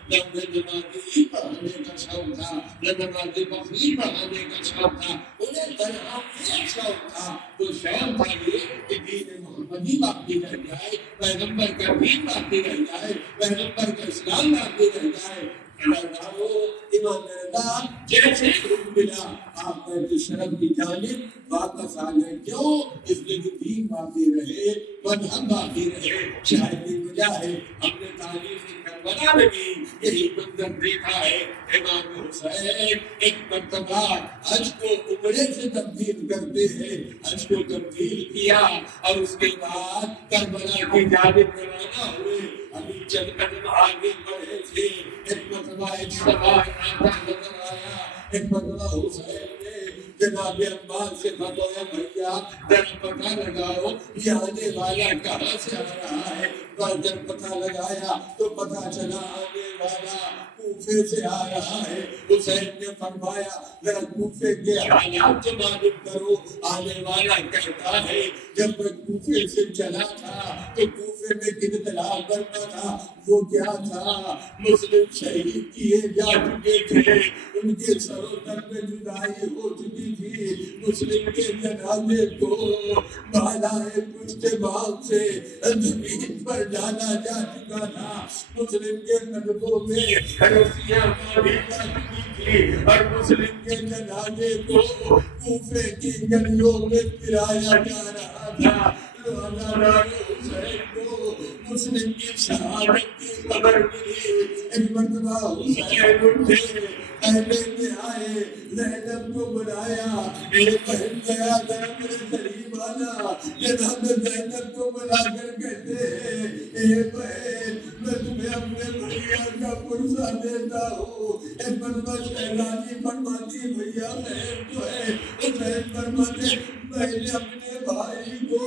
نہ انہیں نماز عید پڑھانے کا شوق تھا نہ نماز بقرعید پڑھانے کا شوق تھا انہیں تنہا ایک شوق تھا وہ شوق تھا یہ کہ دین محمدی باقی رہ جائے پیغمبر کا دین باقی رہ جائے پیغمبر کا اسلام باقی رہ جائے امام رضا جیسے حکم ملا آپ بیت الشرف کی جانب واپس آ گئے کیوں اس لیے کہ دین باقی رہے مذہب باقی رہے شاید کی وجہ ہے ہم نے تاریخ کربلا میں بھی یہی منظر دیکھا ہے امام حسین ایک مرتبہ حج کو عمرے سے تبدیل کرتے ہیں حج کو تبدیل کیا اور اس کے بعد کربلا کی جانب روانہ ہوئے ابھی چند قدم آگے بڑھے تھے ایک مرتبہ ایک سوال آتا نظر آیا ایک مرتبہ حسین نے جناب عباس سے فرمایا بھیا ذرا پتہ لگاؤ یہ آنے والا کہاں سے آ رہا ہے اور جب پتہ لگایا تو پتہ چلا آنے والا کوفے سے آ رہا ہے حسین نے فرمایا ذرا کوفے کے حالات کو معلوم کرو آنے والا کہتا ہے جب میں کوفے سے چلا تھا تو کوفے میں ایک اختلاف بنتا تھا وہ کیا تھا مسلم شہید کیے جا چکے تھے ان کے سروں تک میں جدائی ہو چکی تھی مسلم کے جنازے کو بالائے پشت باب سے زمین پر ڈالا جا چکا تھا مسلم کے قدموں میں رسیاں باندھی جا چکی تھی اور مسلم کے جنازے کو کوفے کی گلیوں میں پھرایا جا رہا تھا حسین کو مسلم کی شہادت کی خبر ملی ایک مرتبہ حسین اٹھے پہلے میں آئے زینب کو بلایا میرے بہن گیا ذرا میرے قریب آنا جناب زینب کو بلا کر کہتے ہیں اے بہن میں تمہیں اپنے بھیا کا پرسہ دیتا ہوں ایک مرتبہ شہزادی فرماتی بھیا بہن جو ہے حسین فرماتے میں نے اپنے بھائی کو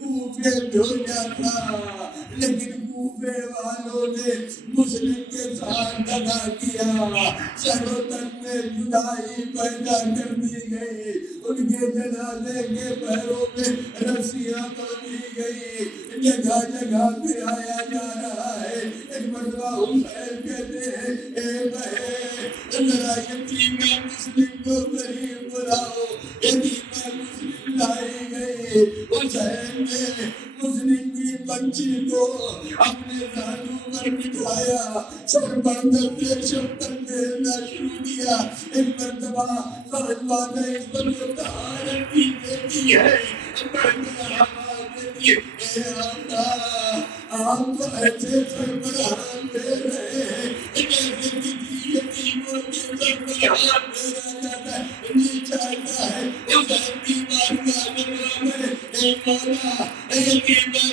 کوفے بھیجا تھا لیکن کوفے والوں نے مسلم کے ساتھ دغا کیا سروں تک میں جدائی پیدا کر دی گئی ان کے جنازے کے پیروں میں رسیاں باندھی گئی جگہ جگہ پھرایا جا رہا ہے ایک مرتبہ حسین کہتے ہیں اے بہن ذرا یتیمہ مسلم کو قریب بلاؤ یتیمہ مسلم لائی گئی حسین نے مسلم کی بچی کو اپنے دانوں پر بٹھایا سر پر درد شفتر دینا شروع کیا ایک مرتبہ فرماتا ہے اس پر وہ طہارت کی بیٹی ہے اے آقا آپ تو ایسے سربراہان دے رہے ہیں ایسے کسی یتیموں کے سربراہان دے رہا جاتا ہے یہ چاہتا ہے حسین کی بارگاہ مولا یقینا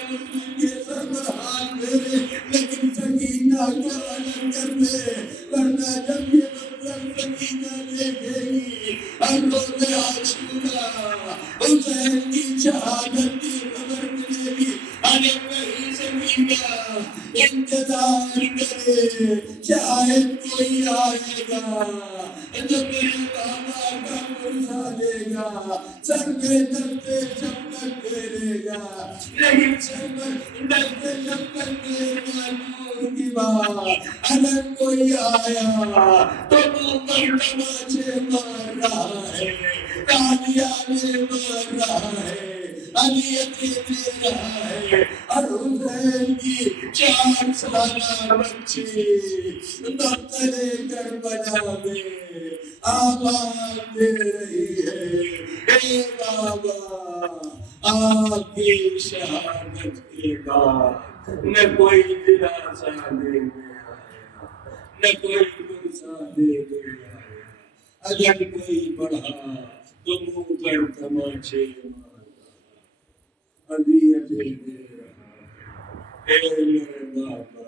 کے سربراہ میرے لیکن سکینہ کو الگ کر دے ورنہ جب یہ منظر سکینہ دیکھے گی ہر روز عاشورہ حسین کی شہادت کی خبر ملے گی ارے وہی سکینہ انتظار کرے شاید کوئی آئے گا جو میرے بابا کا مرزا لے گا سر کے دستے چمک دے گا لیکن سر دستے چمک دے گا نور کی بات اگر کوئی آیا تو وہ تماچے مار رہا ہے تالیاں مار رہا ہے علیت دے رہا ہے اور حسین کی 4 سالہ بچی دفتر کربلا میں آواز دے رہی ہے اے بابا آپ کی شہادت کے بعد نہ کوئی دلاسا دینے آیا نہ کوئی مرسا دینے آیا اگر کوئی بڑھا تو منہ پر تماچے عذیت دے رہا اے میرے بابا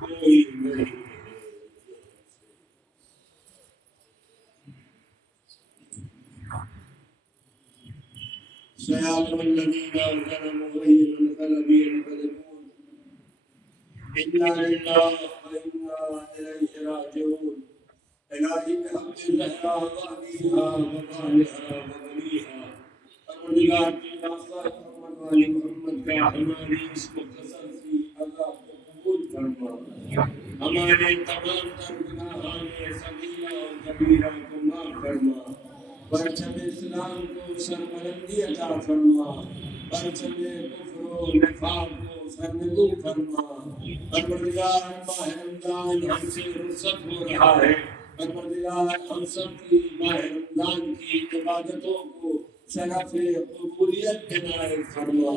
کوئی نہیں سيعلم الذين ظلموا أي منقلب ينقلبون إنا لله وإنا إليه راجعون إلهي بحق زهرا وأبيها وبالها وبنيها پروردگار کی ناصر محمد والی محمد کا ہماری اس مختصر سی عذاب کو قبول فرما ہمارے تمام تر گناہان صغیرہ اور کبیرہ کو معاف فرما پرچم اسلام کو سربلندی عطا فرما پرچم کفر و نفاق کو سرنگو فرما پروردگار ماہ رمضان ہم سے رخصت ہو رہا ہے پروردگار ہم سب کی ماہ رمضان کی عبادتوں کو شرف قبولیت عنایت فرما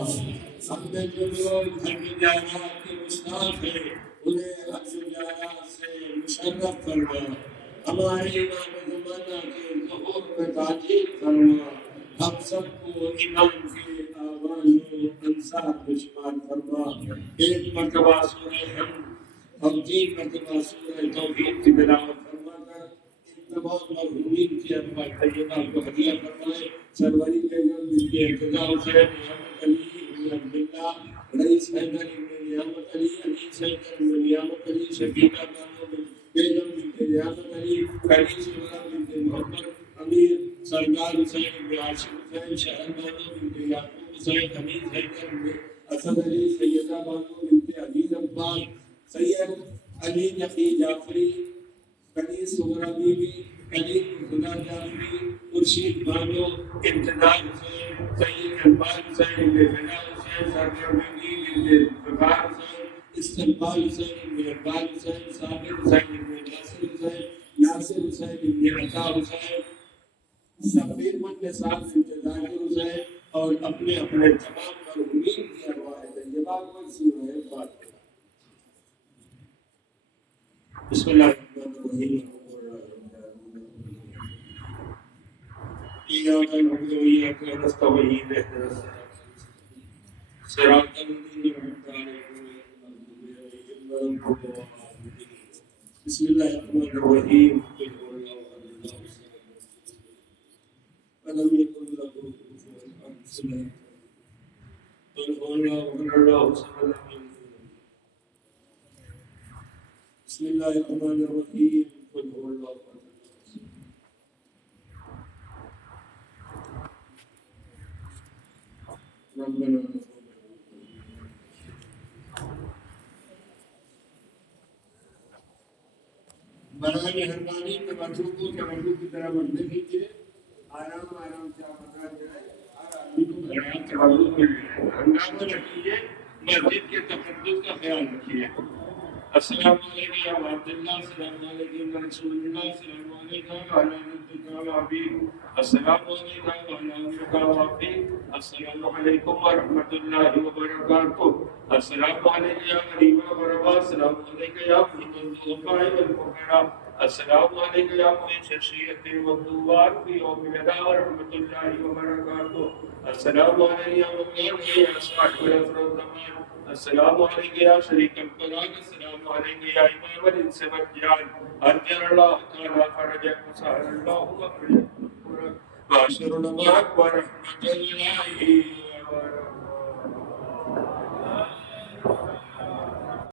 ہم میں جو لوگ حج زیارات کے مشتاق ہیں انہیں حج زیارات سے مشرف فرما ہمارے امام زمانہ کے ظہور میں تعجیل فرما ہم سب کو امام کے آواز و انصار میں شمار فرما ایک مرتبہ سورہ حمد اور 3 مرتبہ سورہ توحید کی تلاوت فرما کر ان تمام مرحومین کی ارواح طیبہ کو ہدیہ فرمائے سروری بیگم بنت ارتضیٰ حسین نعمت علی عبداللہ رئیس حیدر ابن نعمت علی علی حیدر ابن نعمت علی شفیقہ بانو بیگم بنت نعمت علی قیدی شورا بنت محمد امیر سرکار حسین بن عاشق حسین شہر بانو بنت یعقوب حسین حمید حیدر بن اسد علی سیدہ بانو بنت عزیز عباس سید علی نقی جعفری قدیر صغرا بی بی قدیر خدا جعفری مرشید بانو امتداد حسین سید اقبال حسین بن فدا حسین سرکار بنت فقار حسین استقبال حسین بن اقبال حسین صابر حسین بن ناصر حسین ناصر حسین بن عطا حسین صفیر بن نصاب بن ظاہر حسین اور اپنے اپنے تمام مرحومین کی ارواح طیبہ کو سورہ فاتحہ بسم اللہ الرحمن الرحیم إياك نعبد وإياك نستعين اهدنا الصراط المستقيم صراط الذين أنعمت عليهم بسم الله الرحمن الرحيم قل هو الله أحد ولم يكن له كفوا أحد قل هو الله الصمد بسم الله الرحمن الرحيم قل هو الله أحد ربنا برائے مہربانی توجہ کو توجہ کی طرح بڑھنے دیجیے آرام آرام سے آپ بتا جائے ہر آدمی کو بڑھیا توجہ مل جائے ہنگامہ رکھیے مسجد کے تقدس کا خیال رکھیے السلام علیکم یا عبداللہ السلام علیکم یا رسول اللہ السلام علیکم وعلی نبیک و حبیب السلام علیکم وعلی نبیک و حبیب السلام علیکم ورحمۃ اللہ وبرکاتہ السلام علیکم یا غریب و غربا السلام علیکم یا محمد الغفار والفقراء السلام علیکم یا معین شخصیت والدوار فی یوم الدا ورحمۃ اللہ وبرکاتہ السلام علیکم یا مولانا یا صاحب الفرمان، السلام علیکم یا شریک القرآن، السلام علیکم یا امام الانس والجان، اجر اللہ تعالی فرجک وسهل اللہ مخرجک واشر دعواک ورحمۃ اللہ